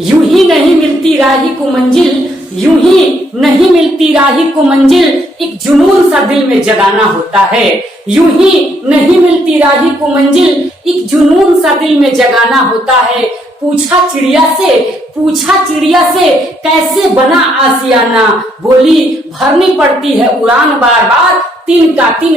यूं ही नहीं मिलती राही को मंजिल, यूं ही नहीं मिलती राही को मंजिल, एक जुनून सा दिल में जगाना होता है। यूं ही नहीं मिलती राही को मंजिल, एक जुनून सा दिल में जगाना होता है। पूछा चिड़िया से कैसे बना आसियाना, बोली भरनी पड़ती है उड़ान बार बार, तीन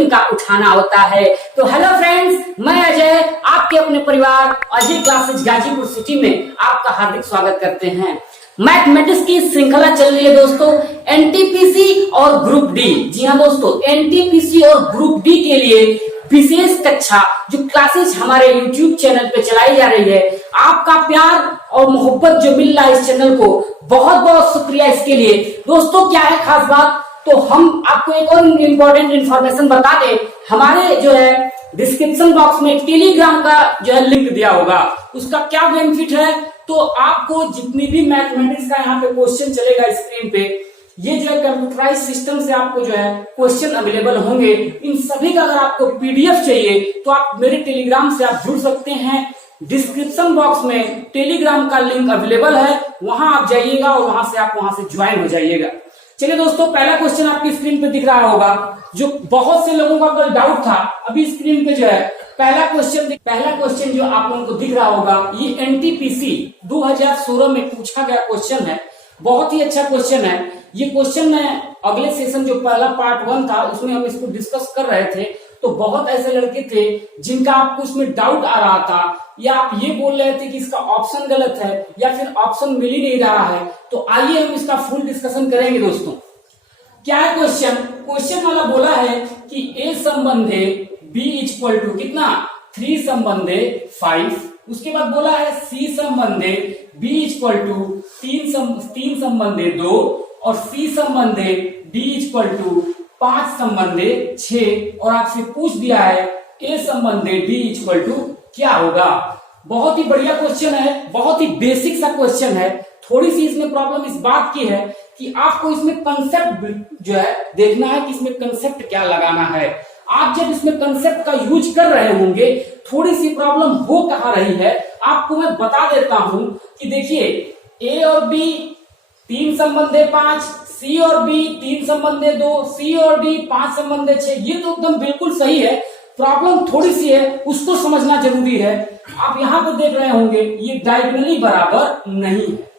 का उठाना होता है। तो हेलो फ्रेंड्स, मैं अजय आपके अपने परिवार अजय क्लासेज गाजीपुर सिटी में आपका हार्दिक स्वागत करते हैं। मैथमेटिक्स की श्रृंखला चल रही है दोस्तों, एनटीपीसी और ग्रुप डी। जी हाँ दोस्तों, एनटीपीसी और ग्रुप डी के लिए विशेष कक्षा जो क्लासेस हमारे YouTube चैनल पे चलाई जा रही है, आपका प्यार और मोहब्बत जो मिल रहा है इस चैनल को, बहुत बहुत शुक्रिया इसके लिए। दोस्तों क्या है खास बात, तो हम आपको एक और इम्पोर्टेंट इंफॉर्मेशन बता दें। हमारे जो है डिस्क्रिप्शन बॉक्स में टेलीग्राम का जो है लिंक दिया होगा। उसका क्या बेनिफिट है, तो आपको जितनी भी मैथमेटिक्स का यहाँ पे क्वेश्चन चलेगा स्क्रीन पे, ये जो है कंप्यूटराइज सिस्टम से आपको जो है क्वेश्चन अवेलेबल होंगे। इन सभी का अगर आपको पीडीएफ चाहिए तो आप मेरे टेलीग्राम से आप जुड़ सकते हैं। डिस्क्रिप्शन बॉक्स में टेलीग्राम का लिंक अवेलेबल है, वहां आप जाइएगा और वहां से ज्वाइन हो जाइएगा। चलिए दोस्तों, पहला क्वेश्चन आपकी स्क्रीन पे दिख रहा होगा, जो बहुत से लोगों का कल डाउट था। अभी स्क्रीन पे जो है पहला क्वेश्चन जो आप लोगों को दिख रहा होगा, ये एनटीपीसी 2016 में पूछा गया क्वेश्चन है। बहुत ही अच्छा क्वेश्चन है। ये क्वेश्चन मैं अगले सेशन जो पहला पार्ट 1 था उसमें हम इसको डिस्कस कर रहे थे, तो बहुत ऐसे लड़के थे जिनका आपको इसमें डाउट आ रहा था, या आप ये बोल रहे थे कि इसका ऑप्शन गलत है या फिर ऑप्शन मिल ही नहीं रहा है। तो आइए हम इसका फुल डिस्कशन करेंगे दोस्तों। क्या है क्वेश्चन वाला बोला है कि ए संबंधे बी इक्वल टू कितना 3 संबंधे 5। उसके बाद बोला है सी संबंधे बी इक्वल टू 3 संबंधे 2 और सी संबंधे डी इक्वल टू 5 संबंधे 6, और आपसे पूछ दिया है ए संबंधे डी इक्वल टू क्या होगा। बहुत ही बढ़िया क्वेश्चन है, बहुत ही बेसिक सा क्वेश्चन है। थोड़ी सी इसमें प्रॉब्लम इस बात की है कि आपको इसमें कंसेप्ट जो है देखना है कि इसमें कंसेप्ट क्या लगाना है। आप जब इसमें कंसेप्ट का यूज कर रहे होंगे, थोड़ी सी प्रॉब्लम हो कहाँ रही है आपको मैं बता देता हूं कि देखिए, ए और बी 3 संबंधे 5, सी और बी 3 संबंधे 2, सी और डी 5 संबंधे 6, ये तो एकदम बिल्कुल सही है। प्रॉब्लम थोड़ी सी है, उसको समझना जरूरी है। आप यहाँ पे देख रहे होंगे ये डायगोनली बराबर नहीं है।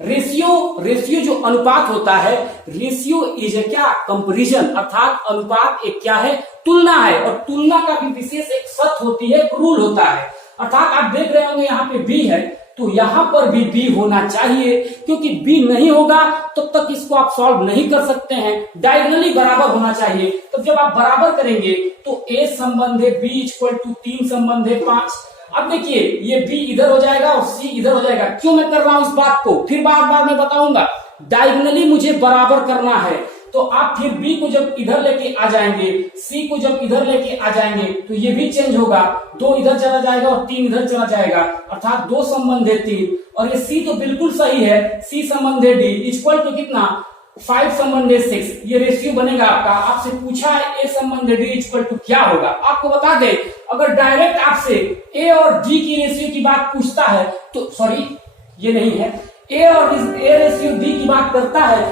रेशियो जो अनुपात होता है, रेशियो इज ए क्या कंपैरिजन, अर्थात अनुपात एक क्या है, तुलना है। और तुलना का भी विशेष एक शर्त होती है, रूल होता है। अर्थात आप देख रहे होंगे यहाँ पे बी है, तो यहाँ पर भी बी होना चाहिए, क्योंकि बी नहीं होगा तब तक इसको आप सॉल्व नहीं कर सकते हैं। डायगोनली बराबर होना चाहिए। तो जब आप बराबर करेंगे तो ए संबंधे बी इक्वल टू 3 संबंधे 5। अब देखिए, ये B इधर हो जाएगा और C इधर हो जाएगा। क्यों मैं कर रहा हूं इस बात को, फिर बार बार मैं बताऊंगा। डायगोनली मुझे बराबर करना है, तो आप फिर B को जब इधर लेके आ जाएंगे, C को जब इधर लेके आ जाएंगे, तो ये भी चेंज होगा। 2 इधर चला जाएगा और 3 इधर चला जाएगा, अर्थात 2 संबंधे 3। और ये C तो बिल्कुल सही है, C संबंधे D इक्वल टू कितना 5 संबंधे 6। ये रेशियो बनेगा आपका। आपसे पूछा है ए संबंधे डी इक्वल टू क्या होगा। आपको बता दे, अगर डायरेक्ट आपसे ए और डी की रेशियो की बात पूछता है तो सॉरी ये नहीं है, ए और ए रेशियो डी की बात करता है,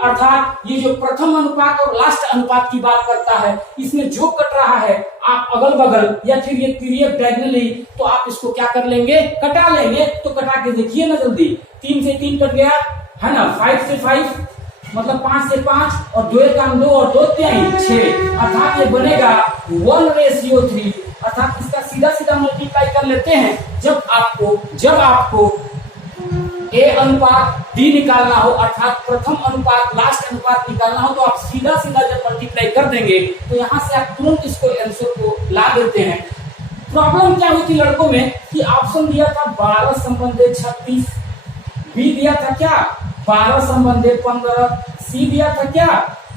अर्थात ये जो प्रथम अनुपात और लास्ट अनुपात की बात करता है, इसमें जो कट रहा है आप अगल बगल या फिर ये पीरियड डायगोनली, तो आप इसको क्या कर लेंगे, कटा लेंगे। तो कटा के देखिए ना जल्दी, 3 से 3 कट गया है ना, 5 से 5 मतलब 5 से 5 और 2 काम 2 और 2 3 6, अर्थात ये बनेगा 1:3। अर्थात इसका सीधा सीधा मल्टीप्लाई कर लेते हैं। जब आपको ए अनुपात डी निकालना हो, अर्थात प्रथम अनुपात लास्ट अनुपात निकालना हो, तो आप सीधा सीधा जब मल्टीप्लाई कर देंगे तो यहाँ से आप तुरंत इसको आंसर को ला देते हैं। प्रॉब्लम क्या हुई थी लड़कों में कि ऑप्शन दिया था 12 संबंधे 36, बी दिया था क्या 12 संबंधे 15, सी दिया था क्या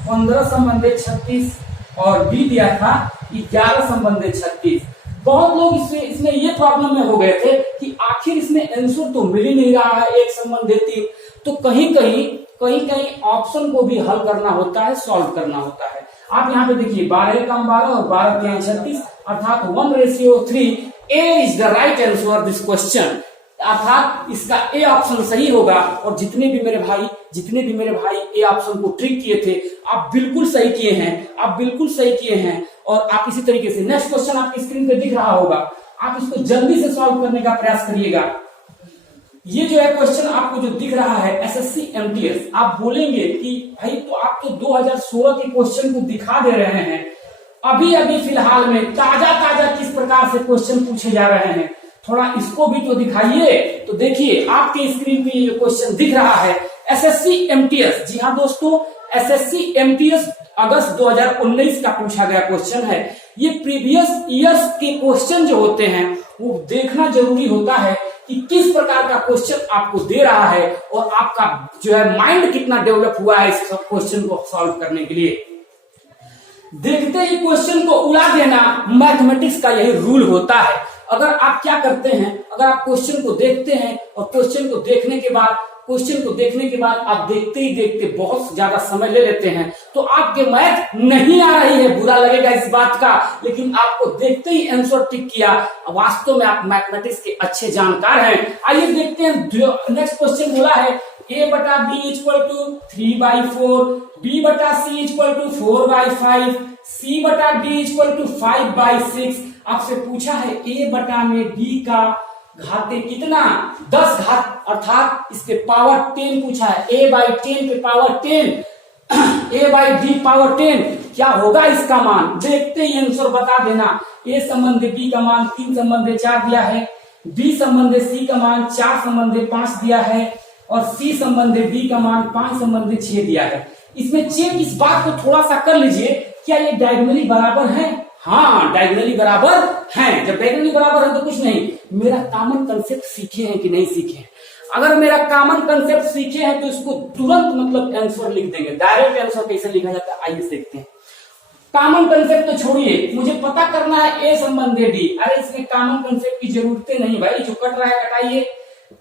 15 संबंधे 36 और डी दिया था 11 संबंधे 36। बहुत लोग इसमें ये प्रॉब्लम में हो गए थे कि आखिर इसमें आंसर तो मिल ही नहीं रहा है, 1 संबंधे 3। तो कहीं ऑप्शन को भी हल करना होता है, सॉल्व करना होता है। आप यहाँ पे देखिए 12 कम 12 और 12 36, अर्थात 1:3। A is the right answer this question. अर्थात इसका ए ऑप्शन सही होगा। और जितने भी मेरे भाई ए ऑप्शन को ट्रिक किए थे, आप बिल्कुल सही किए हैं, और आप इसी तरीके से नेक्स्ट क्वेश्चन आपकी स्क्रीन पे दिख रहा होगा, आप इसको जल्दी से सॉल्व करने का प्रयास करिएगा। ये जो है क्वेश्चन आपको जो दिख रहा है एसएससी एमटीएस, आप बोलेंगे कि भाई तो आप तो 2016 के क्वेश्चन को दिखा दे रहे हैं, अभी फिलहाल में ताजा किस प्रकार से क्वेश्चन पूछे जा रहे हैं, थोड़ा इसको भी तो दिखाइए। तो देखिए आपके स्क्रीन पे ये क्वेश्चन दिख रहा है एसएससी एमटीएस। जी हाँ दोस्तों, एसएससी एमटीएस अगस्त 2019 का पूछा गया क्वेश्चन है। ये प्रीवियस ईयर्स के क्वेश्चन जो होते हैं वो देखना जरूरी होता है कि किस प्रकार का क्वेश्चन आपको दे रहा है और आपका जो है माइंड कितना डेवलप हुआ है इस क्वेश्चन को सॉल्व करने के लिए। देखते ही क्वेश्चन को उड़ा देना मैथमेटिक्स का यही रूल होता है। अगर आप क्या करते हैं, अगर आप क्वेश्चन को देखते हैं और क्वेश्चन को देखने के बाद आप देखते ही देखते बहुत ज्यादा समय ले लेते हैं, तो आपके मैथ नहीं आ रही है, बुरा लगेगा इस बात का, लेकिन आपको देखते ही आंसर टिक किया, वास्तव में आप मैथमेटिक्स के अच्छे जानकार हैं। आइए देखते हैं नेक्स्ट क्वेश्चन बोला है a बटा b इक्वल टू 3/4, b बटा c इक्वल टू 4/5, c बटा d इक्वल टू 5/6। आपसे पूछा है a बटा में b का घाते कितना, 10 घात, अर्थात इसके पावर 10 पूछा है, a/10 पे पावर 10, a/d पावर 10, क्या होगा इसका मान। देखते ही आंसर बता देना। a संबंध b का मान 3 संबंध 4 दिया है, b संबंध c का मान 4 संबंध 5 दिया है, और c संबंध b का मान 5 संबंध 6 दिया है। इसमें चेक इस बात को थोड़ा सा कर लीजिए, क्या ये डायगोनली बराबर है। हाँ, डायगोनली बराबर हैं। जब डायगोनली बराबर है तो कुछ नहीं, मेरा कॉमन कंसेप्ट सीखे हैं कि नहीं सीखे हैं। अगर मेरा कॉमन कंसेप्ट सीखे हैं तो इसको तुरंत मतलब आंसर लिख देंगे। डायरेक्ट आंसर कैसे लिखा जाता है आइए देखते हैं। कॉमन कंसेप्ट तो छोड़िए, मुझे पता करना है ए संबंध डी। अरे इसमें कॉमन कंसेप्ट की जरूरत नहीं भाई, जो कट रहा है कटाइए,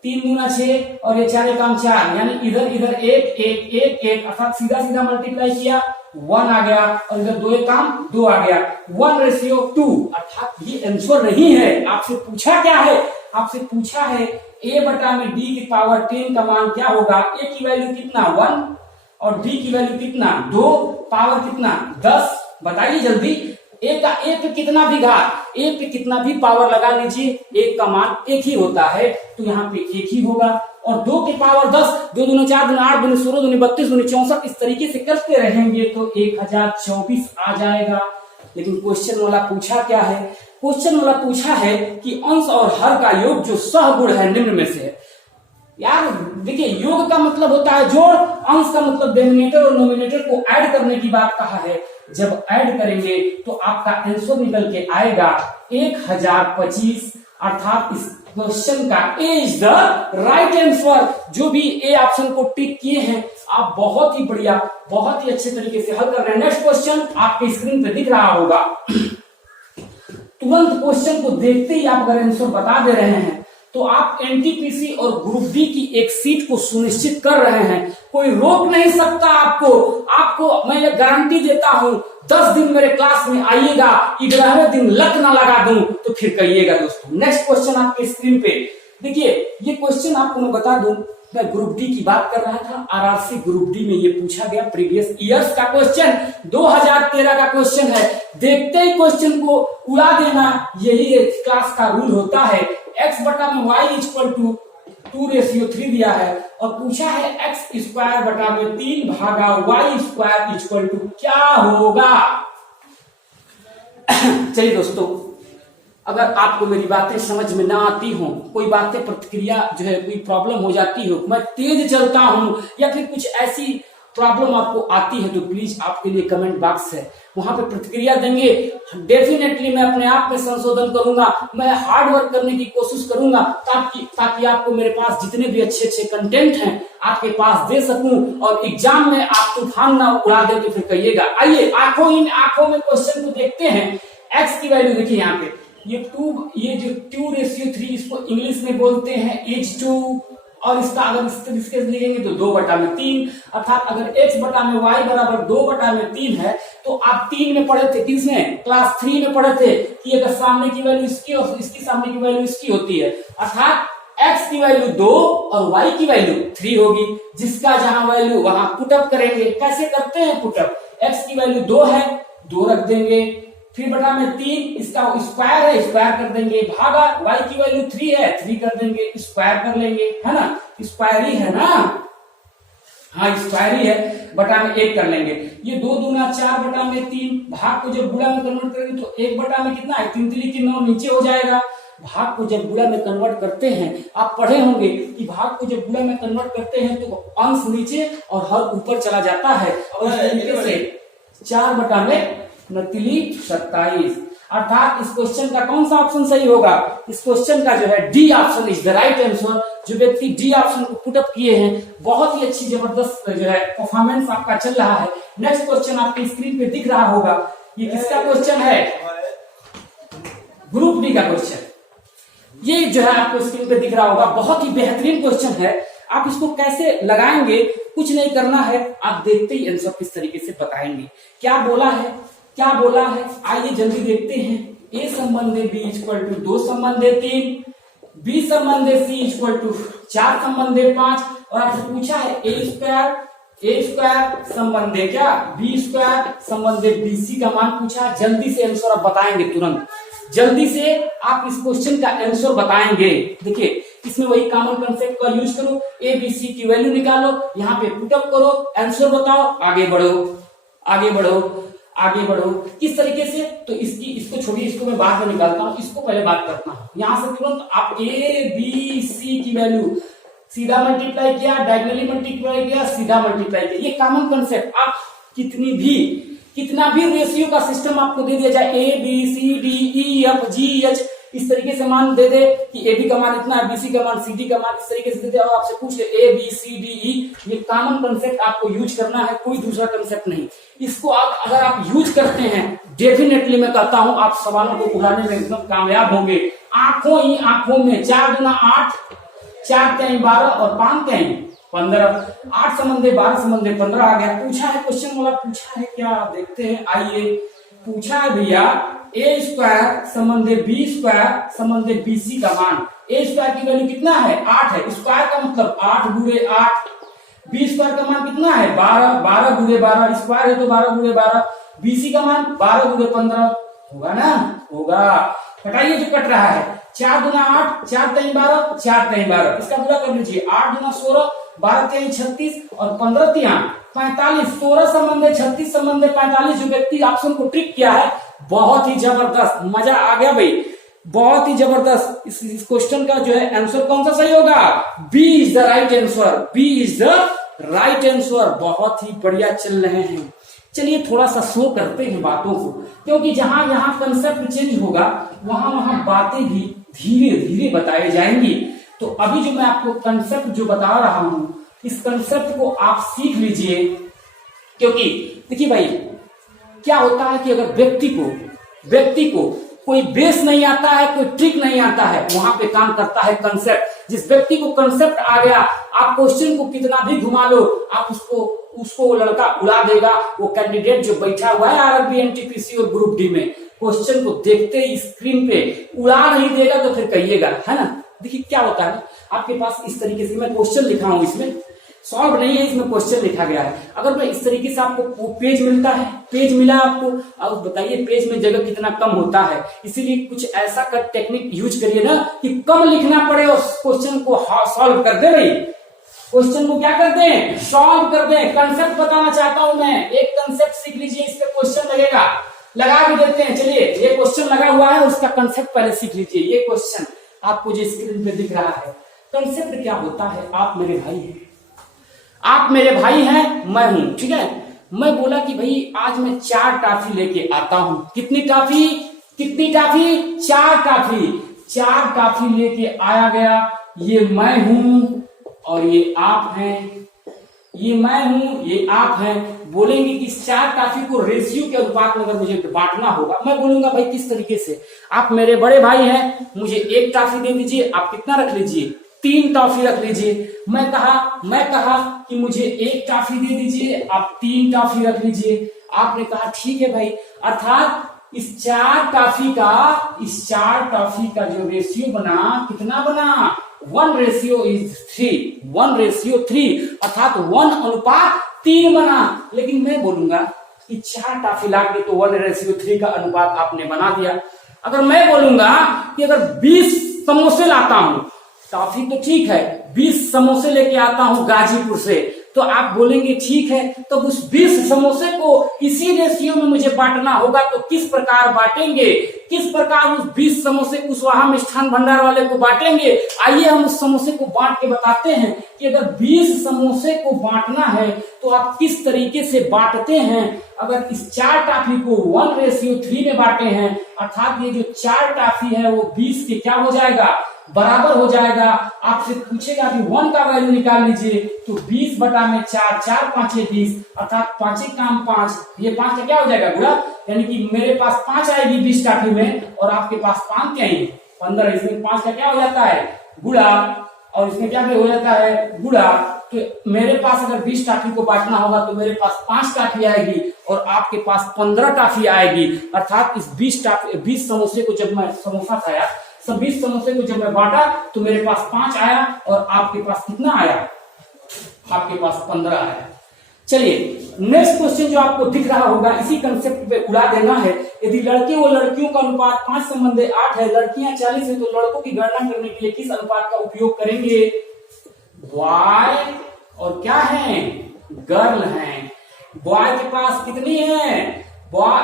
3 दूना 6 और ये 4 काम 4, यानी इधर 1 अर्थात सीधा मल्टीप्लाई किया 1 आ गया, और इधर 2 काम 2 आ गया, 1:2, अर्थात ये आंसर नहीं है। आपसे पूछा क्या है, आपसे पूछा है a बटा में d की पावर 10 का मान क्या होगा। a की वैल्यू कितना 1 और d की वैल्यू कितना 2, पावर कितना 10, बताइए जल्दी। a का एक पे कितना भी घात, एक पे कितना भी पावर लगा लीजिए, एक का मान एक ही होता है, तो यहाँ पे एक ही होगा। और 2 के पावर 10, 2 दूनी 4 दूनी 8 दूनी 16 दूनी 32 दूनी 64, इस तरीके से करते रहेंगे तो 1024 आ जाएगा। लेकिन क्वेश्चन वाला पूछा क्या है, क्वेश्चन वाला पूछा है कि अंश और हर का योग जो सहगुण है निम्न में से। यार देखिए, योग का मतलब होता है जोड़, अंश का मतलब डिनोमिनेटर और नोमिनेटर को ऐड करने की बात कहा है। जब ऐड करेंगे तो आपका आंसर निकल के आएगा 1025, अर्थात इस क्वेश्चन का ए इज द राइट आंसर। जो भी ए ऑप्शन को टिक किए हैं आप बहुत ही बढ़िया, बहुत ही अच्छे तरीके से हल कर रहे हैं। नेक्स्ट क्वेश्चन आपके स्क्रीन पे दिख रहा होगा। तुरंत क्वेश्चन को देखते ही आप अगर आंसर बता दे रहे हैं तो आप एनटीपीसी और ग्रुप डी की एक सीट को सुनिश्चित कर रहे हैं। कोई रोक नहीं सकता आपको मैं ये गारंटी देता हूं, 10 दिन मेरे क्लास में आइएगा, 11वें दिन लत ना लगा दूं तो फिर कहिएगा दोस्तों। नेक्स्ट क्वेश्चन आपके स्क्रीन पे देखिए, ये क्वेश्चन आपको मैं बता दूं, मैं ग्रुप डी की बात कर रहा था, आरआरसी ग्रुप डी में ये पूछा गया प्रीवियस ईयर्स का क्वेश्चन, 2013 का क्वेश्चन है। देखते ही क्वेश्चन को उड़ा देना, यही क्लास का रूल होता है। x बटा में y इक्वल टू 2:3 दिया है और पूछा है x स्क्वायर बटा में 3 भागा y स्क्वायर इक्वल टू क्या होगा। चलिए दोस्तों, अगर आपको मेरी बातें समझ में ना आती हो, कोई बातें प्रतिक्रिया जो है कोई प्रॉब्लम हो जाती हो, मैं तेज चलता हूं या फिर कुछ ऐसी प्रॉब्लम आपको आती है, तो प्लीज आपके लिए कमेंट बॉक्स है, वहां पे प्रतिक्रिया देंगे। डेफिनेटली मैं अपने आप में संशोधन करूंगा, मैं हार्ड वर्क करने की कोशिश करूंगा ताकि आपको मेरे पास जितने भी अच्छे अच्छे कंटेंट हैं आपके पास दे सकूं और एग्जाम में आप तूफान ना उड़ा दे तो फिर कहिएगा। आइए आंखों में क्वेश्चन को देखते हैं। एक्स की वैल्यू देखिए यहाँ पे, ये जो 2:3 इसको इंग्लिश में बोलते हैं H2, और इसका अगर इसके लिखेंगे तो 2/3, अर्थात अगर x बटा में y बराबर 2/3 है तो आप 3 में पढ़े थे, किसमें, क्लास 3 में पढ़े थे कि अगर सामने की वैल्यू इसकी और इसकी सामने की वैल्यू इसकी होती है, अर्थात x की वैल्यू 2 और y की वैल्यू 3 होगी, जिसका जहां वैल्यू वहां पुटअप करेंगे। कैसे करते हैं पुटअप? x की वैल्यू 2 है, 2 रख देंगे, फिर बटा में 3, इसका स्क्वायर है, स्क्वायर कर देंगे, भागा y की वैल्यू 3 है, 3 कर देंगे, स्क्वायर कर लेंगे, है ना, स्क्वायर ही है ना, हाँ स्क्वायर ही है, बटा में 1 कर लेंगे। ये 2 दूना 4 बटा में 3, भाग को जब गुणा में कन्वर्ट करेंगे तो 1 बटा में कितना है, 3 3 की 9 नीचे हो जाएगा। भाग को जब गुणा में कन्वर्ट करते हैं, आप पढ़े होंगे कि भाग को जब गुणा में कन्वर्ट करते हैं तो अंश नीचे और हर ऊपर चला जाता है, और इस तरीके से 4 बटा में 27, अर्थात इस क्वेश्चन का कौन सा ऑप्शन सही होगा? इस क्वेश्चन का जो है D option is the right answer. जो व्यक्ति डी ऑप्शन को पुट अप किए हैं, बहुत ही अच्छी जबरदस्त जो है परफॉर्मेंस आपका चल रहा है। नेक्स्ट क्वेश्चन आपकी स्क्रीन पे दिख रहा होगा, ये किसका क्वेश्चन है? ग्रुप डी का क्वेश्चन। ये जो है आपको स्क्रीन पे दिख रहा होगा, बहुत ही बेहतरीन क्वेश्चन है। आप इसको कैसे लगाएंगे, कुछ नहीं करना है, आप देखते ही आंसर किस तरीके से बताएंगे। क्या बोला है, क्या बोला है, आइए जल्दी देखते हैं। ए संबंधे बी इक्वल टू 2 संबंधे 3, बी संबंधे सी इक्वल टू 4 संबंधे 5, और आपसे पूछा है ए स्क्वायर संबंधे क्या बी स्क्वायर संबंधे बी सी का मान पूछा। जल्दी से आंसर आप बताएंगे, तुरंत जल्दी से आप इस क्वेश्चन का आंसर बताएंगे। देखिए इसमें वही कॉमन कंसेप्ट का यूज करो, ए बी सी की वैल्यू निकालो, यहाँ पे पुटअप करो, आंसर बताओ, आगे बढ़ो, आगे बढ़ो, आगे बढ़ो। किस तरीके से? तो इसको छोड़िए, इसको मैं बाद में निकालता हूँ, इसको पहले बात करता हूँ। यहां से तुरंत आप ए बी सी की वैल्यू सीधा मल्टीप्लाई किया, डायगोनली मल्टीप्लाई किया, सीधा मल्टीप्लाई किया, ये कॉमन कंसेप्ट। आप कितना भी रेशियो का सिस्टम आपको दे दिया जाए, A B C D E F G H, इस तरीके से मान दे दे कि ए बी का मान इतना है, बी सी का मान, सी डी का मान, इस तरीके से दे दे, और आपसे पूछ ले ए बी सी डी ई, ये कॉमन कंसेप्ट आपको यूज करना है, कोई दूसरा कंसेप्ट नहीं। इसको आप अगर आप यूज करते हैं, डेफिनेटली मैं कहता हूं आप सवालों को उड़ाने में एकदम कामयाब होंगे। आंखों ही आंखों में 4 दूना 8, 4 3 12 और 5 3 15, 8 संबंधे 12 संबंधे 15 आ गया। पूछा है क्वेश्चन वाला, पूछा है क्या, देखते हैं, आइए। पूछा है भैया ए स्क्वायर संबंधे बी स्क्वायर संबंधे बी सी का मान। ए स्क्वायर की वैल्यू कितना है, 8 है, स्क्वायर का मतलब 8 गुणे 8, बी स्क्वायर का मान कितना है 12, 12 गुणे 12, स्क्वायर है तो 12 गुणे 12, बी सी का मान 12 गुणे 15 होगा ना, होगा। हटाइए जो कट रहा है, 4 दूना 8, 4 3 12, 4 3 12, इसका पूरा कर लीजिए, 8 दूना 16, 12 3 36 और 15 3 45, 16 संबंधे 36 संबंधे 45। जो व्यक्ति ऑप्शन को ट्रिक किया है, बहुत ही जबरदस्त, मजा आ गया भाई, बहुत ही जबरदस्त। इस क्वेश्चन का जो है आंसर कौन सा सही होगा? B is the right answer, B is the right answer. बहुत ही बढ़िया चल रहे हैं। चलिए थोड़ा सा शो करते हैं बातों को, क्योंकि जहां जहां कंसेप्ट चेंज होगा वहां वहां बातें भी धीरे धीरे बताई जाएंगी। तो अभी जो मैं आपको कंसेप्ट जो बता रहा हूं, इस कंसेप्ट को आप सीख लीजिए, क्योंकि देखिए भाई क्या होता है कि अगर व्यक्ति को कोई बेस नहीं आता है, कोई ट्रिक नहीं आता है, वहां पे काम करता है कंसेप्ट। जिस व्यक्ति को कंसेप्ट आ गया, आप क्वेश्चन को कितना भी घुमा लो, आप उसको लड़का उड़ा देगा। वो कैंडिडेट जो बैठा हुआ है आरआरबी एनटीपीसी और ग्रुप डी में, क्वेश्चन को देखते ही स्क्रीन पे उड़ा नहीं देगा तो फिर कहिएगा, है ना। देखिए क्या होता है, आपके पास इस तरीके से मैं क्वेश्चन लिखा हूं, इसमें सॉल्व नहीं है, इसमें क्वेश्चन लिखा गया है। अगर मैं इस तरीके से आपको पेज मिलता है, पेज मिला आपको, अब बताइए पेज में जगह कितना कम होता है। इसीलिए कुछ ऐसा कर टेक्निक यूज करिए ना कि कम लिखना पड़े और क्वेश्चन को सॉल्व कर दे। भाई क्वेश्चन को क्या करते हैं, सॉल्व कर दे। कंसेप्ट बताना चाहता हूं मैं, एक कंसेप्ट सीख लीजिए, इस पे क्वेश्चन लगेगा, लगा भी देते हैं। चलिए ये क्वेश्चन लगा हुआ है, उसका कंसेप्ट पहले सीख लीजिए। ये क्वेश्चन आपको जो स्क्रीन पे दिख रहा है, कंसेप्ट क्या होता है। आप मेरे भाई हैं, आप मेरे भाई हैं, मैं हूं, ठीक है। मैं बोला कि भाई आज मैं 4 टॉफी लेके आता हूं। कितनी टॉफी, 4 टॉफी, 4 टॉफी लेके आया गया। ये मैं हूं और ये आप हैं, ये मैं हूं, ये आप हैं। बोलेंगे कि 4 टॉफी को रेशियो के अनुपात में अगर मुझे बांटना होगा, मैं बोलूंगा भाई किस तरीके से। आप मेरे बड़े भाई हैं, मुझे 1 टॉफी दे दीजिए, आप कितना रख लीजिए, 3 टॉफी रख लीजिए। मैं कहा कि मुझे 1 टॉफी दे दीजिए, आप 3 टॉफी रख लीजिए। आपने कहा ठीक है भाई, अर्थात इस 4 टॉफी का जो रेशियो बना, कितना बना, 1:3 अर्थात 1:3 बना। लेकिन मैं बोलूंगा कि 4 टॉफी ला के तो 1:3 का अनुपात आपने बना दिया। अगर मैं बोलूंगा कि अगर 20 समोसे लाता हूं, टॉफी तो ठीक है, 20 समोसे लेके आता हूं गाजीपुर से, तो आप बोलेंगे ठीक है, तो उस 20 समोसे को इसी रेशियो में मुझे बांटना होगा, तो किस प्रकार बांटेंगे, किस प्रकार उस 20 समोसे कुशवाहा मिष्ठान भंडार वाले को बांटेंगे। आइए हम उस समोसे को बांट के बताते हैं कि अगर 20 समोसे को बांटना है तो आप किस तरीके से बांटते हैं। अगर इस 4 टॉफी को 1:3 में बांटे हैं, अर्थात ये जो 4 टॉफी है वो 20 के क्या हो जाएगा, बराबर हो जाएगा। आपसे पूछेगा कि 1 का वैल्यू निकाल लीजिए, तो 20 बटा में 4, 4 5 20, अर्थात 5 काम 5, ये 5 का क्या हो जाएगा गुणा, यानी कि मेरे पास 5 आएगी 20 टॉफी में और आपके पास 5 क्या आएगी 15। इसमें 5 का क्या हो जाता है गुणा और इसमें क्या हो जाता है गुणा। तो मेरे पास अगर 20 टॉफी को बांटना होगा तो मेरे पास 5 टॉफी आएगी और आपके पास 15 टॉफी आएगी। अर्थात इस 20 समोसे को जब मैं समोसा खाया, सब 20 समोसे को जब मैं बांटा तो मेरे पास 5 आया और आपके पास कितना आया, आपके पास 15 आया। चलिए नेक्स्ट क्वेश्चन जो आपको दिख रहा होगा, इसी कंसेप्ट पे उड़ा देना है। यदि लड़के व लड़कियों का अनुपात 5:8 है, लड़कियां 40 है, तो लड़कों की गणना करने के लिए किस अनुपात का उपयोग करेंगे। बॉय और क्या है, गर्ल है। बॉय के पास कितनी है,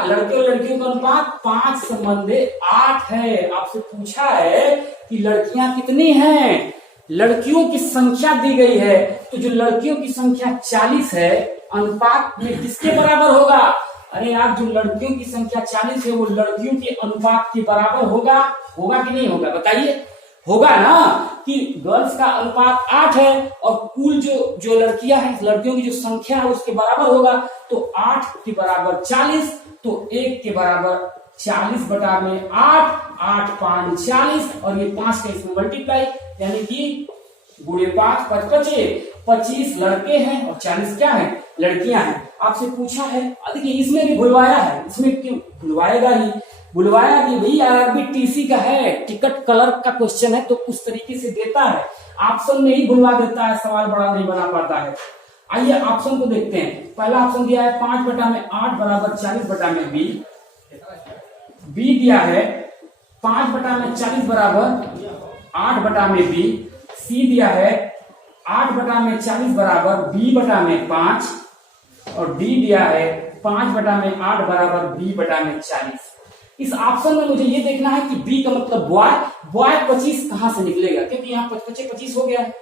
लड़के और लड़कियों का अनुपात 5:8 है। आपसे पूछा है कि लड़कियां कितनी हैं, लड़कियों की संख्या दी गई है, तो जो लड़कियों की संख्या 40 है, अनुपात में किसके बराबर होगा। अरे यार, जो लड़कियों की संख्या 40 है वो लड़कियों के अनुपात के बराबर होगा, होगा कि नहीं होगा बताइए। होगा ना, कि गर्ल्स का अनुपात 8 है और कुल जो लड़कियां हैं, लड़कियों की जो संख्या है उसके बराबर होगा, तो 8 के बराबर 40, तो 1 के बराबर 40 बटा में 8, 8 5 40 और ये 5 का इसमें मल्टीप्लाई, यानी कि गुणे 5 5 25 लड़के हैं और 40 क्या है, लड़कियां हैं। आपसे पूछा है, देखिए इसमें भी भुलवाया है, इसमें क्यों भुलवाएगा ही, बुलवाया कि भाई आरबी टीसी का है, टिकट क्लर्क का क्वेश्चन है, तो उस तरीके से देता है, ऑप्शन में ही भुलवा देता है, सवाल बड़ा नहीं बना पाता है। आइए ऑप्शन को देखते हैं। पहला ऑप्शन दिया है 5 बटा में 8 बराबर 40 बटा में बी दिया है 5 बटा में 40 बराबर 8 बटा में बी। सी दिया है 8 बटा में 40 बराबर बी बटा में 5 और डी दिया है 5 बटा में 8 बराबर बी बटा में 40। इस ऑप्शन में मुझे ये देखना है कि बी का मतलब बॉय, बॉय 25 कहां से निकलेगा, क्योंकि यहाँ 25 हो गया है।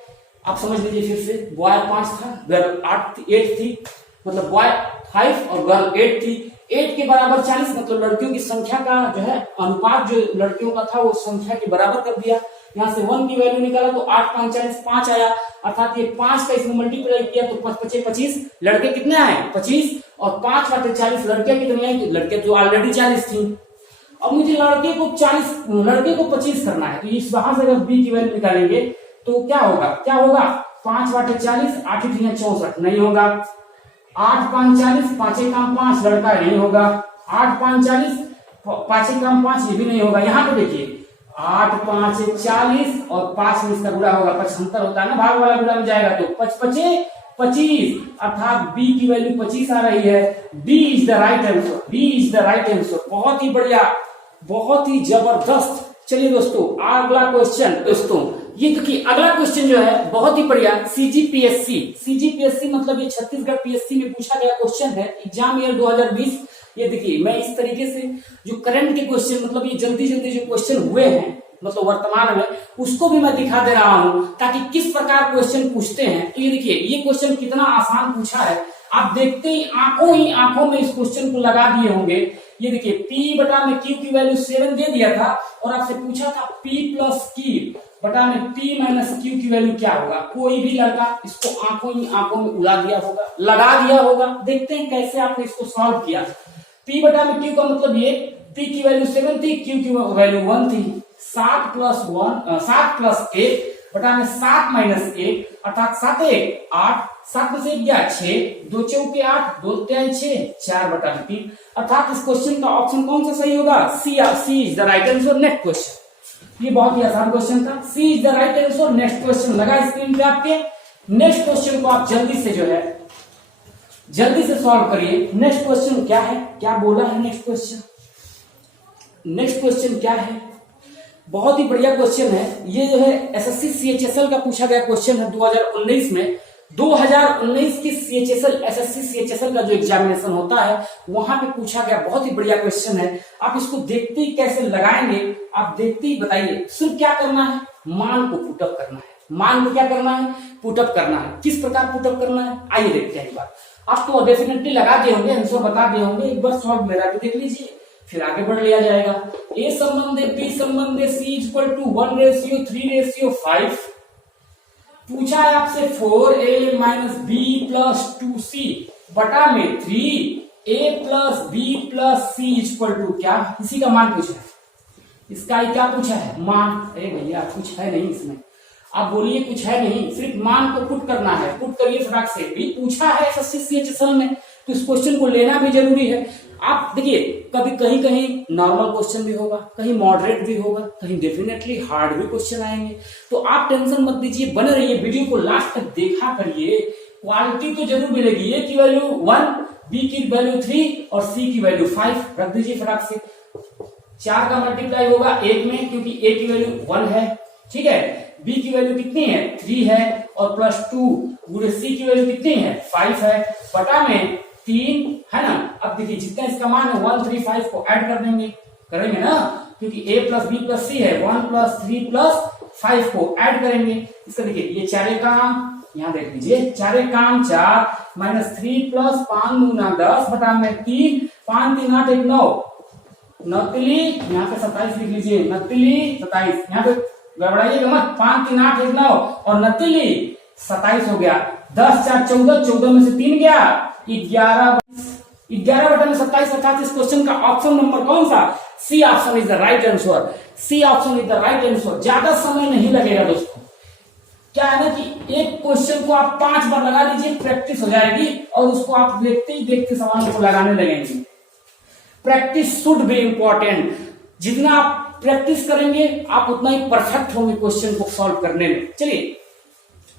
आप समझ लीजिए फिर से, बॉय 5 था, गर्ल 8 थी, मतलब बॉय 5 और गर्ल 8 थी। 8 के बराबर 40 मतलब लड़कियों की संख्या का जो है अनुपात जो लड़कियों का था वो संख्या के बराबर कर दिया। यहाँ से 1 की वैल्यू निकाला तो 8 5 40 5 आया, अर्थात ये 5 का इसमें मल्टीप्लाई किया तो 5 25 लड़के कितने आए 25 और 5 बटे 40 लड़के कितने आए, लड़के जो ऑलरेडी 40 थी। अब मुझे लड़के को 25 करना है, तो इस वहां से अगर बी की वैल्यू निकालेंगे तो क्या होगा 5 बटे 40 8 64 नहीं होगा, 8 5 40 5 काम 5 लड़का नहीं होगा, 8 5 40 5 काम 5 ये भी नहीं होगा। यहाँ पे देखिए 8 5 40 और 5 में इसका गुणा होगा 75 होता है ना, भाग वाला गुणा में जाएगा तो 5 25 अर्थात बी की वैल्यू 25 आ रही है। D is the right answer, D is the right answer. बहुत ही बढ़िया, बहुत ही जबरदस्त। चलिए दोस्तों अगला क्वेश्चन, दोस्तों ये देखिए अगला क्वेश्चन जो है बहुत ही बढ़िया, सीजीपीएससी मतलब ये छत्तीसगढ़ पीएससी में पूछा गया क्वेश्चन है, एग्जाम ईयर 2020। ये देखिए मैं इस तरीके से जो करंट के क्वेश्चन मतलब ये जल्दी जो क्वेश्चन हुए हैं मतलब वर्तमान में, उसको भी मैं दिखा दे रहा हूं ताकि किस प्रकार क्वेश्चन पूछते हैं। तो ये देखिए ये क्वेश्चन कितना आसान पूछा है, आप देखते ही आंखों में इस क्वेश्चन को लगा दिए होंगे। ये देखिए P बटा में Q की वैल्यू 7 दे दिया था और आपसे पूछा था P प्लस Q बटा में P माइनस Q की वैल्यू क्या होगा। कोई भी लड़का इसको आंखों में उड़ा दिया होगा, लगा दिया होगा। देखते हैं कैसे आपने इसको सॉल्व किया। P बटा में Q का मतलब ये P की वैल्यू 7 थी, Q की वैल्यू 1 थी। 7 प्लस 1 बटा में 7 माइनस 1 अर्थात 7 1 8, 7 में से 1 गया 6, 2 चौके 8, 2 3 6, 4 बटा में 3 अर्थात इस क्वेश्चन का ऑप्शन कौन सा सही होगा, C is the right answer. Next question ये बहुत ही आसान क्वेश्चन था। C is the right answer. Next question लगा स्क्रीन पे आपके। नेक्स्ट क्वेश्चन को आप जल्दी से जो है जल्दी से सॉल्व करिए। नेक्स्ट क्वेश्चन क्या है, क्या बोला है नेक्स्ट क्वेश्चन? नेक्स्ट क्वेश्चन क्या है? बहुत ही बढ़िया क्वेश्चन है ये, जो है एसएससी सीएचएसएल का पूछा गया क्वेश्चन है 2019 में। 2019 की सीएचएसएल एसएससी सीएचएसएल का जो एग्जामिनेशन होता है वहां पे पूछा गया बहुत ही बढ़िया क्वेश्चन है। आप इसको देखते ही कैसे लगाएंगे, आप देखते ही बताइए। सिर्फ क्या करना है, मान को पुटअप करना है। मान को क्या करना है, पुटअप करना है। किस प्रकार पुटअप करना है आइए देखते हैं एक बार। आप तो डेफिनेटली लगा दिए होंगे, आंसर बता दिए होंगे, एक बार सॉल्व मेरा भी देख लीजिए, फिर आगे बढ़ लिया जाएगा। ए संबंध है, बी संबंध है, सी इक्वल टू 1:3:5। पूछा है आपसे 4a minus B plus 2c बटा में 3a plus B plus C equal to क्या, इसी का मान पूछा है। इसका ही क्या पूछा है, मान। अरे भैया कुछ है नहीं इसमें, आप बोलिए कुछ है नहीं, सिर्फ मान को पुट करना है। पुट करिए फटाक से। भी पूछा है एसएससी सीएचएसएल में तो इस क्वेश्चन को लेना भी जरूरी है। आप देखिए कभी कहीं कहीं नॉर्मल क्वेश्चन भी होगा, कहीं मॉडरेट भी होगा, कहीं डेफिनेटली हार्ड भी क्वेश्चन आएंगे। तो आप टेंशन मत दीजिए, बने रहिए, वीडियो को लास्ट तक देखा करिए। क्वालिटी तो जरूर मिलेगी। ए की वैल्यू 1, बी की वैल्यू 3 और सी की वैल्यू 5 रख दीजिए फटाक से। 4 का मल्टीप्लाई होगा 1 में, क्योंकि ए की वैल्यू 1 है, ठीक है। बी की वैल्यू कितनी है, 3 है, और प्लस 2 गुणे सी की वैल्यू कितनी है, 5 है, बटा में 3 है ना। अब देखिए जितना इसका मान है 1, 3, 5 को ऐड कर देंगे, करेंगे ना, क्योंकि a प्लस बी प्लस सी है। 1 प्लस 3 प्लस 5 को ऐड करेंगे। इसका देखिए ये चारे काम, यहाँ देख लीजिए, चारे काम 4 माइनस 3 प्लस 5 गुना 10 बटा में 3, 5 3 8 1 9, नतिली यहाँ पे 27 लिख लीजिए, नतिली 27, यहाँ पे गड़बड़ाइएगा मत, 5 3 8 1 9 और नतिली 27 हो गया। 10 4 14, 14 में से 3 गया 11, 11 बटा में 27 अर्थात इस क्वेश्चन का ऑप्शन नंबर कौन सा, C option is the right answer. C option is the right answer. ज्यादा समय नहीं लगेगा दोस्तों। क्या है ना कि एक क्वेश्चन को आप 5 बार लगा लीजिए, प्रैक्टिस हो जाएगी और उसको आप देखते ही देखते सवालों को लगाने लगेंगे। Practice should be important. जितना आप प्रैक्टिस करेंगे आप उतना ही परफेक्ट होंगे क्वेश्चन को सॉल्व करने में। चलिए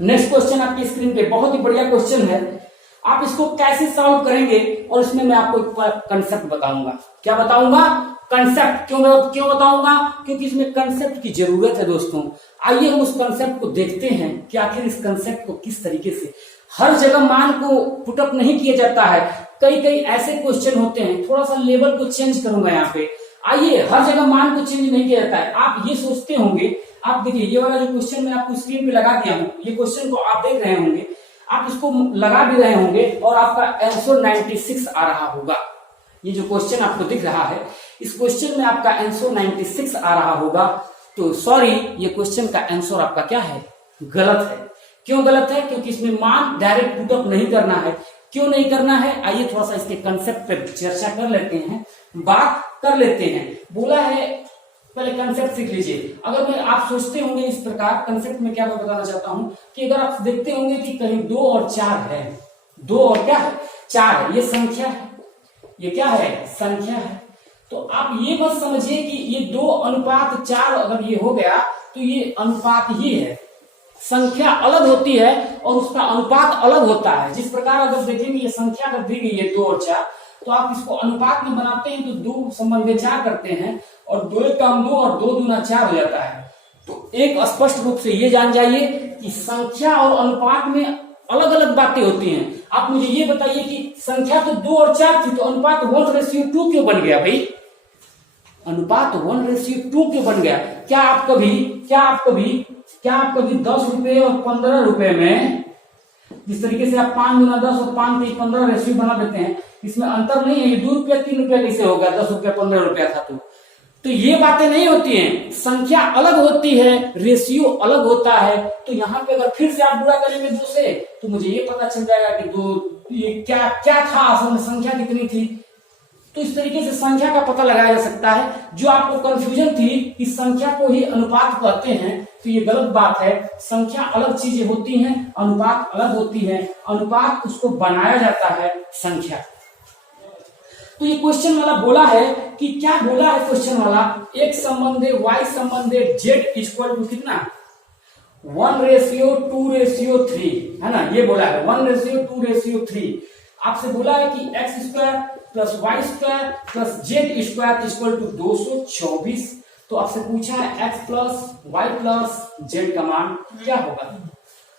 नेक्स्ट क्वेश्चन आपकी स्क्रीन पे, बहुत ही बढ़िया क्वेश्चन है। आप इसको कैसे सॉल्व करेंगे और इसमें मैं आपको एक कंसेप्ट बताऊंगा। क्या बताऊंगा, कंसेप्ट। क्यों बताऊंगा, क्योंकि इसमें कंसेप्ट की जरूरत है दोस्तों। आइए हम उस कंसेप्ट को देखते हैं कि आखिर इस कंसेप्ट को किस तरीके से, हर जगह मान को पुटअप नहीं किया जाता है। कई कई ऐसे क्वेश्चन होते हैं, थोड़ा सा लेवल को चेंज करूंगा यहाँ पे। आइए, हर जगह मान को चेंज नहीं किया जाता है। आप ये सोचते होंगे, आप देखिए ये वाला जो क्वेश्चन मैं आपको स्क्रीन पे लगा दिया हूँ, ये क्वेश्चन को आप देख रहे होंगे, आप इसको लगा भी रहे होंगे और आपका आंसर 96 आ रहा होगा। ये जो क्वेश्चन आपको दिख रहा है, इस क्वेश्चन में आपका आंसर 96 आ रहा होगा। तो सॉरी, ये क्वेश्चन का आंसर आपका क्या है, गलत है। क्यों गलत है, क्योंकि इसमें मान डायरेक्ट पुटअप नहीं करना है। क्यों नहीं करना है, आइए थोड़ा सा इसके कंसेप्ट पे चर्चा कर लेते हैं, बात कर लेते हैं। बोला है पहले कंसेप्ट सीख लीजिए। अगर मैं आप सोचते होंगे इस प्रकार, कंसेप्ट में क्या मैं बताना चाहता हूं कि अगर आप देखते होंगे कि कहीं 2 और 4 है, 2 और क्या है, 4 है, ये संख्या है, ये क्या है, संख्या है। तो आप ये मत समझिए कि ये 2:4 अगर ये हो गया तो ये अनुपात ही है। संख्या अलग होती है और उसका अनुपात अलग होता है। जिस प्रकार अगर देखेंगे ये संख्या अगर दी गई है 2 और 4, तो आप इसको अनुपात में बनाते हैं तो 2 संबंध 4 करते हैं और 2 एक काम 2 और 2 दूना 4 हो जाता है। तो एक स्पष्ट रूप से ये जान जाइए कि संख्या और अनुपात में अलग अलग बातें होती हैं। आप मुझे ये बताइए कि संख्या तो 2 और 4 थी, तो अनुपात 1:2 क्यों बन गया भाई? अनुपात 1:2 क्यों बन गया? क्या आप कभी 10 रुपए और 15 रुपए में, जिस तरीके से आप 5 गुना 10 और 5 पे 15 रेशियो बना देते हैं, इसमें अंतर नहीं है। ये 2 रुपया 3 रुपया कैसे होगा, 10 रुपया 15 रुपया था। तो ये बातें नहीं होती हैं। संख्या अलग होती है, रेशियो अलग होता है। तो यहाँ पे अगर फिर से आप बुरा करेंगे 2 से, तो मुझे ये पता चल जाएगा कि 2 ये क्या था, असल में संख्या कितनी थी। तो इस तरीके से संख्या का पता लगाया जा सकता है। जो आपको कंफ्यूजन थी कि संख्या को ही अनुपात कहते हैं, तो ये गलत बात है। संख्या अलग चीजें होती हैं, अनुपात अलग होती है। अनुपात उसको बनाया जाता है संख्या। तो ये क्वेश्चन वाला बोला है कि क्या बोला है क्वेश्चन वाला, x संबंध है y संबंध है z इक्वल टू कितना 1:2:3 है ना, ये बोला है 1:2:3। आपसे बोला है कि x square plus Y square plus Z square equal to 224। तो आपसे पूछा है x plus Y plus Z का मान क्या होगा।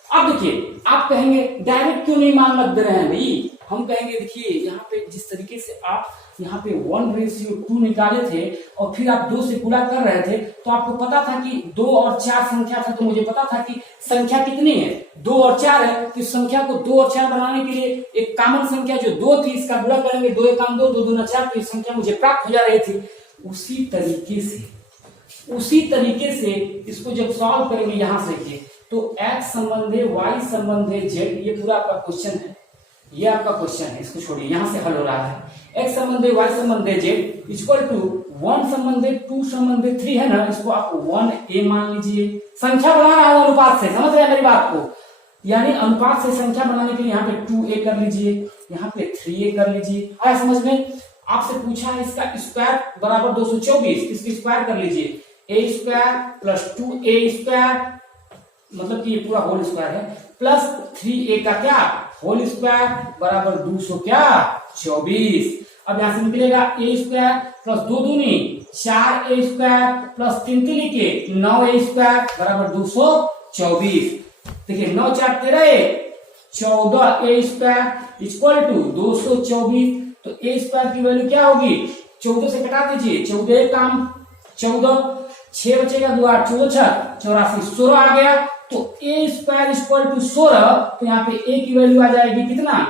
अब देखिए आप कहेंगे डायरेक्ट क्यों नहीं मान रख दे रहे हैं भाई, हम कहेंगे देखिए यहाँ पे जिस तरीके से आप यहाँ पे 1:2 निकाले थे और फिर आप 2 से गुणा कर रहे थे, तो आपको पता था कि 2 और 4 संख्या था, तो मुझे पता था कि संख्या कितनी है 2 और 4 है। तो इस संख्या को 2 और 4 बनाने के लिए एक कॉमन संख्या जो 2 थी इसका गुणा करेंगे, 2 1 2 2 2 4, तो ये संख्या मुझे प्राप्त हो जा रही थी। उसी तरीके से इसको जब सॉल्व करेंगे यहाँ से देखिए तो x संबंध है y संबंध है z, ये पूरा आपका क्वेश्चन है, ये आपका क्वेश्चन है, इसको छोड़िए यहाँ से हल हो रहा है। x संबंध है y संबंध है z इक्वल टू 1 संबंध है 2 संबंध है 3 है ना, इसको आप 1a मान लीजिए। संख्या बना रहा है अनुपात से, समझ रहे हैं मेरी बात को, यानी अनुपात से संख्या बनाने के लिए यहाँ पे 2a कर लीजिए, यहाँ पे 3a कर लीजिए। आया समझ में। आपसे पूछा है इसका स्क्वायर बराबर 224, इसकी स्क्वायर कर लीजिए, a square plus 2a square मतलब कि ये पूरा होल स्क्वायर है प्लस 3a का क्या होल स्क्वायर बराबर 224। अब यहां से निकलेगा a स्क्वायर प्लस 2 दूनी 4a स्क्वायर प्लस 3 तिली के 9a स्क्वायर बराबर 224। देखिए 9 4 13 14a स्क्वायर इक्वल टू 224। तो a स्क्वायर की वैल्यू क्या होगी, 14 से कटा दीजिए, 14 काम 14, 6 बचेगा 2 8 14 84 16 आ गया। तो a स्क्वायर इक्वल टू 16, तो यहाँ पे a की वैल्यू आ जाएगी कितना,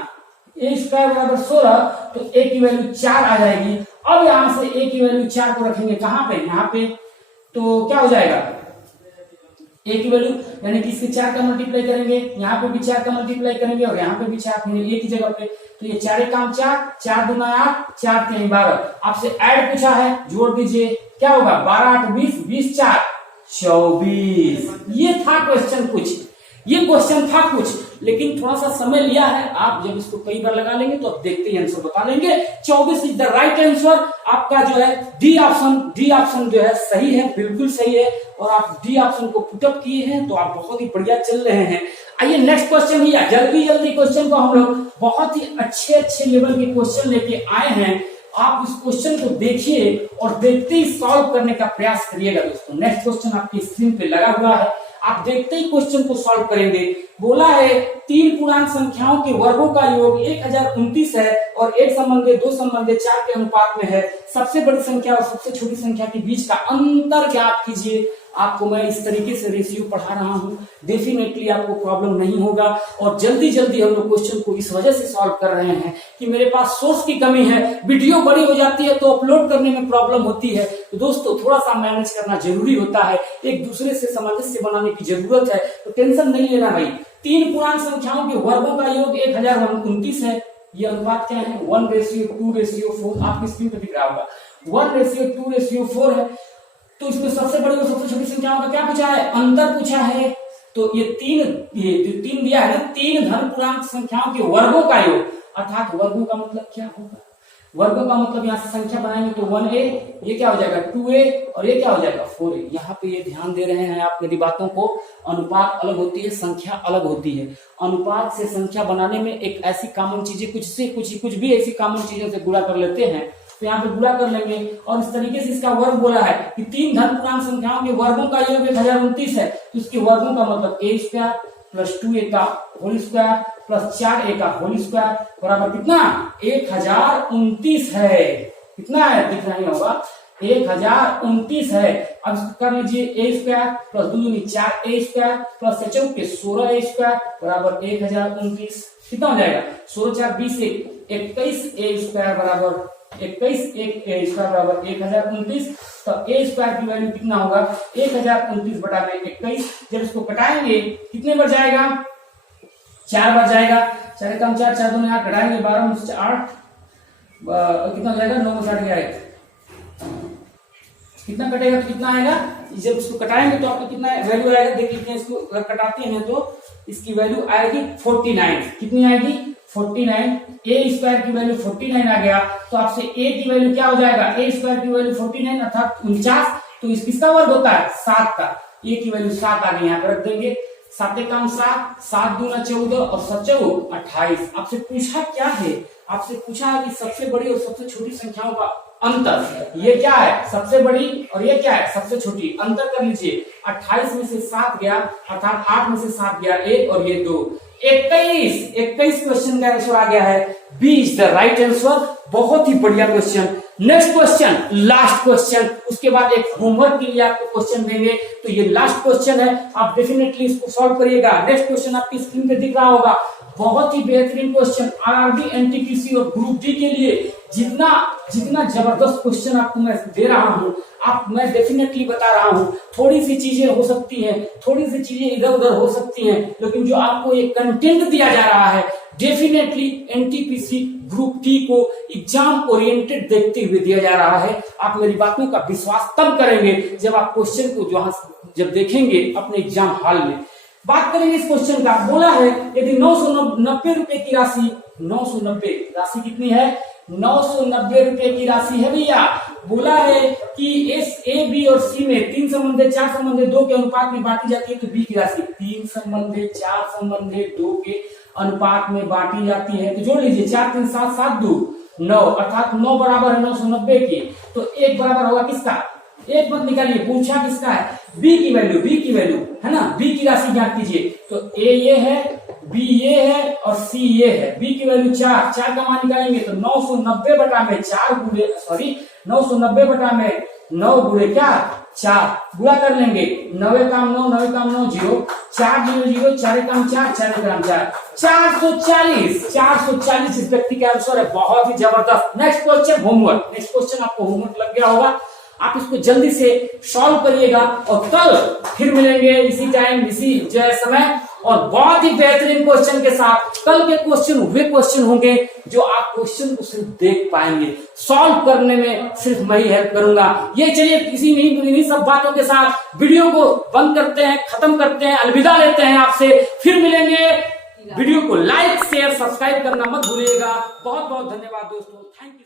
a स्क्वायर बराबर 16, तो a की वैल्यू 4 आ जाएगी। अब यहां से a की वैल्यू 4 को रखेंगे कहां पे, यहाँ पे, तो क्या हो जाएगा a की वैल्यू यानी कि इसके 4 का मल्टीप्लाई करेंगे, यहाँ पे भी 4 का मल्टीप्लाई करेंगे और यहाँ पे भी 4 करेंगे a की जगह पे, तो ये 4 काम 4 4 दूना 8 4 3 12। आपसे ऐड पूछा है, जोड़ दीजिए, क्या होगा 12 8 20 20 4 24। ये था क्वेश्चन कुछ, ये क्वेश्चन था कुछ, लेकिन थोड़ा सा समय लिया है। आप जब इसको कई बार लगा लेंगे तो आप देखते ही आंसर बता लेंगे। 24 इज द राइट आंसर। आपका जो है डी ऑप्शन जो है सही है, बिल्कुल सही है, और आप डी ऑप्शन को पुटअप किए हैं तो आप बहुत ही बढ़िया चल रहे हैं। आइए नेक्स्ट क्वेश्चन ही, जल्दी क्वेश्चन को हम लोग बहुत ही अच्छे लेवल के क्वेश्चन लेके आए हैं। आप इस क्वेश्चन को देखिए और देखते ही सॉल्व करने का प्रयास करिएगा दोस्तों। नेक्स्ट क्वेश्चन आपकी स्क्रीन पे लगा हुआ है, आप देखते ही क्वेश्चन को सॉल्व करेंगे। बोला है 3 पूर्णांक संख्याओं के वर्गों का योग 1029 है और 1 संबंध 2 संबंध 4 के अनुपात में है। सबसे बड़ी संख्या और सबसे छोटी संख्या के बीच का अंतर ज्ञात कीजिए। आपको मैं इस तरीके से रेशियो पढ़ा रहा हूं, डेफिनेटली आपको प्रॉब्लम नहीं होगा। और जल्दी हम लोग क्वेश्चन को इस वजह से सॉल्व कर रहे हैं कि मेरे पास सोर्स की कमी है, वीडियो बड़ी हो जाती है तो अपलोड करने में प्रॉब्लम होती है। तो दोस्तों थोड़ा सा मैनेज करना जरूरी होता है, एक दूसरे से सामंजस्य बनाने की जरूरत है, तो टेंशन नहीं लेना भाई। 3 पूर्णांक संख्याओं के वर्गों का योग 1029 है। ये अनुपात क्या है 1:2:4, आपकी स्क्रीन पर दिख रहा होगा 1:2:4 है। तो इसमें सबसे बड़ी और सबसे छोटी संख्याओं का क्या पूछा है, अंतर पूछा है। तो ये जो 3 दिया है ना, 3 धन पूर्णांक संख्याओं के वर्गों का योग, अर्थात वर्गों का मतलब क्या होगा, वर्गों का मतलब यहाँ से संख्या बनाएंगे तो 1a, ये क्या हो जाएगा 2a और ये क्या हो जाएगा 4a। यहाँ पे ये ध्यान दे रहे हैं आप मेरी बातों को, अनुपात अलग होती है, संख्या अलग होती है। अनुपात से संख्या बनाने में एक ऐसी कॉमन चीजें कुछ भी ऐसी कॉमन चीजों से गुणा कर लेते हैं, तो यहाँ पे गुणा कर लेंगे। और इस तरीके से इसका वर्ग बोला है कि 3 धन पूर्णांक संख्याओं के वर्गों का योग 1029 है, तो इसके वर्गों का मतलब a स्क्वायर प्लस 2a का होल स्क्वायर प्लस 4a का होल स्क्वायर बराबर कितना 1029 है। कितना है दिख रहा होगा 1029 है। अब इसको कर लीजिए a स्क्वायर प्लस 2 दूनी 4a स्क्वायर प्लस 4 के 16a स्क्वायर बराबर 1029। कितना हो जाएगा 16 4 20 21a स्क्वायर बराबर 21 a स्क्वायर बराबर 1029। तो a स्क्वायर की वैल्यू कितना होगा 1029 बटा में 21। जब इसको कटाएंगे कितने बार जाएगा 4 बार जाएगा। 4 कम 4 4 दूनी 8 घटाएंगे 12 में 8 कितना हो जाएगा 9 में 60 आएगा। कितना कटेगा तो कितना आएगा, जब इसको कटाएंगे तो आपको कितना वैल्यू आएगा देख लीजिए। इसको अगर कटाते हैं तो इसकी वैल्यू आएगी 49। कितनी आएगी 49, ए स्क्वायर की वैल्यू 49 आ गया, तो आपसे ए की वैल्यू क्या हो जाएगा, ए स्क्वायर की वैल्यू 49 अर्थात 49, तो किसका वर्ग होता है 7 का, ए की वैल्यू 7 आ गई, यहाँ पर रख देंगे, 7 काम 7, 7 दूना 14 और 7 28। आपसे पूछा क्या है, आपसे पूछा है कि सबसे बड़ी और सबसे छोटी संख्याओं का अंतर, ये क्या है सबसे बड़ी और ये क्या है सबसे छोटी, अंतर कर लीजिए, 28 में से 7 गया अर्थात 8 में से 7 गया 1 और ये 2, 21 क्वेश्चन का आंसर आ गया है, B is the right answer. बहुत ही बढ़िया question. Next question, last question, उसके बाद एक होमवर्क के लिए आपको क्वेश्चन देंगे, तो ये लास्ट क्वेश्चन है, आप डेफिनेटली इसको सॉल्व करिएगा। नेक्स्ट क्वेश्चन आपकी स्क्रीन पे दिख रहा होगा, बहुत ही बेहतरीन क्वेश्चन, आरआरबी, एनटीपीसी और ग्रुप डी के लिए जितना जबरदस्त क्वेश्चन आपको मैं दे रहा हूं, मैं डेफिनेटली बता रहा हूं, थोड़ी सी चीजें हो सकती हैं, थोड़ी सी चीजें इधर उधर हो सकती हैं, लेकिन जो आपको एक कंटेंट दिया जा रहा है डेफिनेटली एनटीपीसी ग्रुप डी को एग्जाम ओरिएंटेड देखते हुए दिया जा रहा है। आप मेरी बातों का विश्वास तब करेंगे जब आप क्वेश्चन को जब देखेंगे अपने एग्जाम हॉल में। बात करेंगे इस क्वेश्चन का, बोला है यदि 990 रुपए की राशि, 990 राशि कितनी है, 990 रुपए की राशि है भैया, बोला है कि एस, ए, बी और सी में 3 संबंधे 4 संबंधे 2 के अनुपात में बांटी जाती है, तो बी की राशि 3 संबंधे 4 संबंधे 2 के अनुपात में बांटी जाती है, तो जोड़ लीजिए 4 3 7 7 2 9 अर्थात 9 बराबर है 990 की, तो 1 बराबर होगा किसका, 1 मत निकालिए, पूछा किसका है, बी की वैल्यू है ना, बी की राशि ज्ञात कीजिए, तो ए ये है, बी ये है और सी ये है, बी की वैल्यू 4 का मान निकालेंगे तो 990 बटा में 990 बटा में 9 गुणे क्या 4 गुणा कर लेंगे, 9 काम 9 0 4 0 0 4 काम 4 4 काम 4 440 इस व्यक्ति का आंसर है, बहुत ही जबरदस्त। Next question homework, next question आपको होमवर्क लग गया होगा, आप इसको जल्दी से सॉल्व करिएगा और कल फिर मिलेंगे इसी टाइम इसी जो समय और बहुत ही बेहतरीन क्वेश्चन के साथ। कल के क्वेश्चन वे क्वेश्चन होंगे जो आप क्वेश्चन को सिर्फ देख पाएंगे, सॉल्व करने में सिर्फ मैं ही हेल्प करूंगा। ये चलिए किसी नहीं सब बातों के साथ वीडियो को बंद करते हैं, खत्म करते हैं, अलविदा लेते हैं आपसे, फिर मिलेंगे। वीडियो को लाइक शेयर सब्सक्राइब करना मत भूलिएगा। बहुत बहुत धन्यवाद दोस्तों, थैंक यू।